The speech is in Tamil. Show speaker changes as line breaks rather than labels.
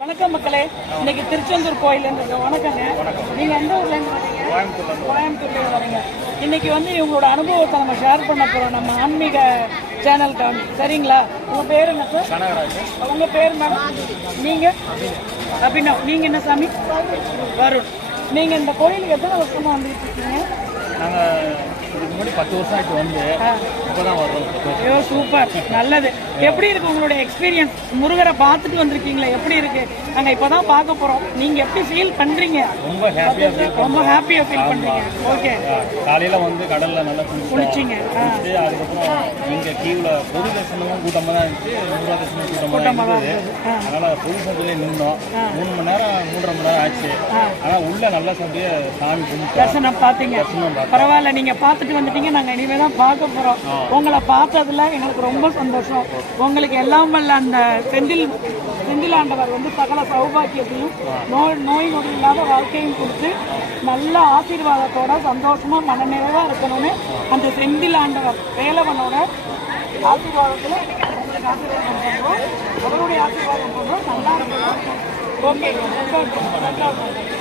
வணக்கம் மக்களே. இன்னைக்கு திருச்செந்தூர் கோயில் இருக்கோம் வணக்கங்க. நீங்க எந்த ஊர்ல இருந்து வரீங்க? கோயம்புத்தூர்ல இருந்து வரீங்க. இன்னைக்கு வந்து இவங்களோட அனுபவத்தை நம்ம ஷேர் பண்ண போறோம். நம்ம ஆன்மீக சேனலுக்கு சரிங்களா? உங்க பேர் என்ன சார் உங்க பேர் மேம் நீங்க? அபினவ் நீங்க என்ன சாமி? வருண். நீங்க இந்த கோயிலுக்கு எத்தனை வருஷமா வந்துட்டு இருக்கீங்க?
இதுக்கு முன்னாடி பத்து வருஷம் ஆயிட்டு வந்து
ஆ.
இப்போ தான் வர்றோம்
ஐயோ சூப்பர். நல்லது. எப்படி இருக்கு உங்களுடைய எக்ஸ்பீரியன்ஸ் முருகரை பார்த்துட்டு வந்திருக்கீங்களா எப்படி இருக்கு? நாங்க இப்பதான் பார்க்க போறோம். நீங்க எப்படி ஃபீல் பண்றீங்க?
ரொம்ப ஹாப்பியாக ஃபீல்
ரொம்ப ஹாப்பியா ஃபீல் பண்றீங்க. ஓகே
காலையில் வந்து கடலில் நல்லா
குளிச்சிங்க.
அதுக்கப்புறம் இங்கே கீழே பொது தரிசனமும் கூட்டமாக தான் இருந்துச்சு. முருகா தரிசனம் கூட்டமாக தான் இருந்தது. அதனால் பொது மூணு மணி நேரம் ஆச்சு. ஆனால் உள்ள நல்ல சபையை சாமி
தரிசனம் பார்த்தீங்க. பரவாயில்ல நீங்க பார்த்துட்டு வந்துட்டீங்க. நாங்க இனிமே தான் பார்க்க போறோம். உங்களை பார்த்ததுல எங்களுக்கு ரொம்ப சந்தோஷம். உங்களுக்கு எல்லாம் வல்ல அந்த செந்தில் செந்தில் ஆண்டவர் வந்து சகல சௌபாக்கியத்தையும் நோய் நோய் நொடி இல்லாத வாழ்க்கையும் கொடுத்து நல்ல ஆசீர்வாதத்தோட சந்தோஷமா மனநிறைவா இருக்கணும்னு அந்த செந்தில் ஆண்டவர் வேலவனோட ஆசீர்வாதத்துல அவருடைய ஆசீர்வாதம் பண்றோம் நல்லா இருக்கணும் 本当に。